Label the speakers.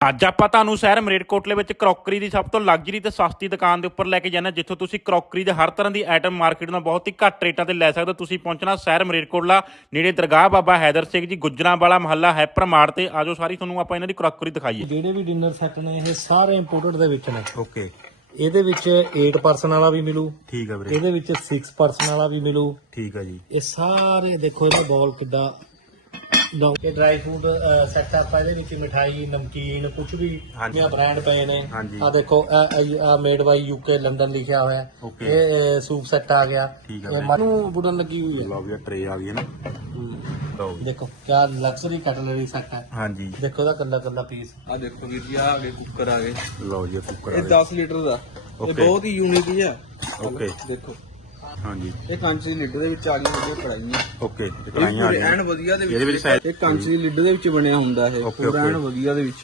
Speaker 1: ਅੱਜ ਆਪਾਂ ਤੁਹਾਨੂੰ ਸ਼ਹਿਰ ਮਰੇਟਕੋਟਲੇ ਵਿੱਚ ਕਰੋਕਰੀ ਦੀ ਸਭ ਤੋਂ ਲਗਜ਼ਰੀ ਤੇ ਸਸਤੀ ਦੁਕਾਨ ਦੇ ਉੱਪਰ ਲੈ ਕੇ ਜਾਣਾ, ਜਿੱਥੋਂ ਤੁਸੀਂ ਕਰੋਕਰੀ ਦੇ ਹਰ ਤਰ੍ਹਾਂ ਦੀ ਆਈਟਮ ਮਾਰਕੀਟ ਨਾਲ ਬਹੁਤ ਹੀ ਘੱਟ ਰੇਟਾਂ ਤੇ ਲੈ ਸਕਦੇ ਹੋ। ਤੁਸੀਂ ਪਹੁੰਚਣਾ ਸ਼ਹਿਰ ਮਰੇਟਕੋਟਲਾ, ਨੇੜੇ ਦਰਗਾਹ ਬਾਬਾ ਹੈਦਰ ਸਿੰਘ ਜੀ, ਗੁੱਜਰਾਂਵਾਲਾ ਮਹੱਲਾ ਹੈਪਰ ਮਾਰਟ ਤੇ। ਆਜੋ ਸਾਰੀ ਤੁਹਾਨੂੰ ਆਪਾਂ ਇਹਨਾਂ ਦੀ ਕਰੋਕਰੀ ਦਿਖਾਈਏ।
Speaker 2: ਜਿਹੜੇ ਵੀ ਡਿਨਰ ਸੈੱਟ ਨੇ ਇਹ ਸਾਰੇ ਇੰਪੋਰਟਡ ਦੇ ਵਿੱਚ ਨੇ।
Speaker 1: ਓਕੇ,
Speaker 2: ਇਹਦੇ ਵਿੱਚ 8 ਪਰਸਨ ਵਾਲਾ ਵੀ ਮਿਲੂ,
Speaker 1: ਠੀਕ ਹੈ ਵੀਰੇ।
Speaker 2: ਇਹਦੇ ਵਿੱਚ 6 ਪਰਸਨ ਵਾਲਾ ਵੀ ਮਿਲੂ।
Speaker 1: ਠੀਕ ਹੈ ਜੀ।
Speaker 2: ਇਹ ਸਾਰੇ ਦੇਖੋ ਇਹਦਾ ਬੋਲ ਕਿੱਦਾਂ। ਇਹ ਡਰਾਈ ਫੂਡ ਸੈੱਟ ਆਪਾਂ ਇਹਦੇ ਵਿੱਚ ਮਿਠਾਈ, ਨਮਕੀਨ, ਕੁਝ ਵੀ ਜਾਂ ਬ੍ਰਾਂਡ ਪਏ ਨੇ। ਆ ਦੇਖੋ ਆ ਮੇਡ ਬਾਈ ਯੂਕੇ ਲੰਡਨ ਲਿਖਿਆ ਹੋਇਆ। ਇਹ ਸੂਪ ਸੈੱਟ ਆ ਗਿਆ। ਇਹ ਮਨੂੰ ਵੁਡਨ ਲੱਗੀ ਹੋਈ ਹੈ।
Speaker 1: ਲਓ ਵੀ ਟਰੇ ਆ ਗਈ ਹੈ ਨਾ।
Speaker 2: ਦੇਖੋ ਕਿਆ ਲਗਜ਼ਰੀ ਕਟਲਰੀ ਸੈੱਟ ਹੈ।
Speaker 1: ਹਾਂਜੀ,
Speaker 2: ਦੇਖੋ ਇਹਦਾ ਕੱਲਾ ਕੱਲਾ ਪੀਸ।
Speaker 3: ਆ ਦੇਖੋ ਵੀਰ ਜੀ, ਆ ਗਏ ਕੁੱਕਰ ਆ ਗਏ।
Speaker 1: ਲਓ ਜੀ ਕੁੱਕਰ
Speaker 3: ਇਹ 10 ਲੀਟਰ ਦਾ, ਇਹ ਬਹੁਤ ਹੀ ਯੂਨੀਕ ਹੀ ਆ।
Speaker 1: ਓਕੇ,
Speaker 3: ਦੇਖੋ
Speaker 1: ਹਾਂਜੀ।
Speaker 3: ਇਹ ਕੰਚ ਦੀ ਲਿੱਡ ਦੇ ਵਿੱਚ ਆ ਗਈ ਹੋਈ ਕੜਾਈਆਂ।
Speaker 1: ਓਕੇ, ਕੜਾਈਆਂ ਆ ਗਈਆਂ
Speaker 3: ਐਨ ਵਧੀਆ ਦੇ
Speaker 1: ਇਹਦੇ ਵਿੱਚ।
Speaker 3: ਇਹ ਕੰਚ ਦੀ ਲਿੱਡ ਦੇ ਵਿੱਚ ਬਣਿਆ ਹੁੰਦਾ ਇਹ, ਪੂਰਾ ਐਨ ਵਧੀਆ ਦੇ ਵਿੱਚ।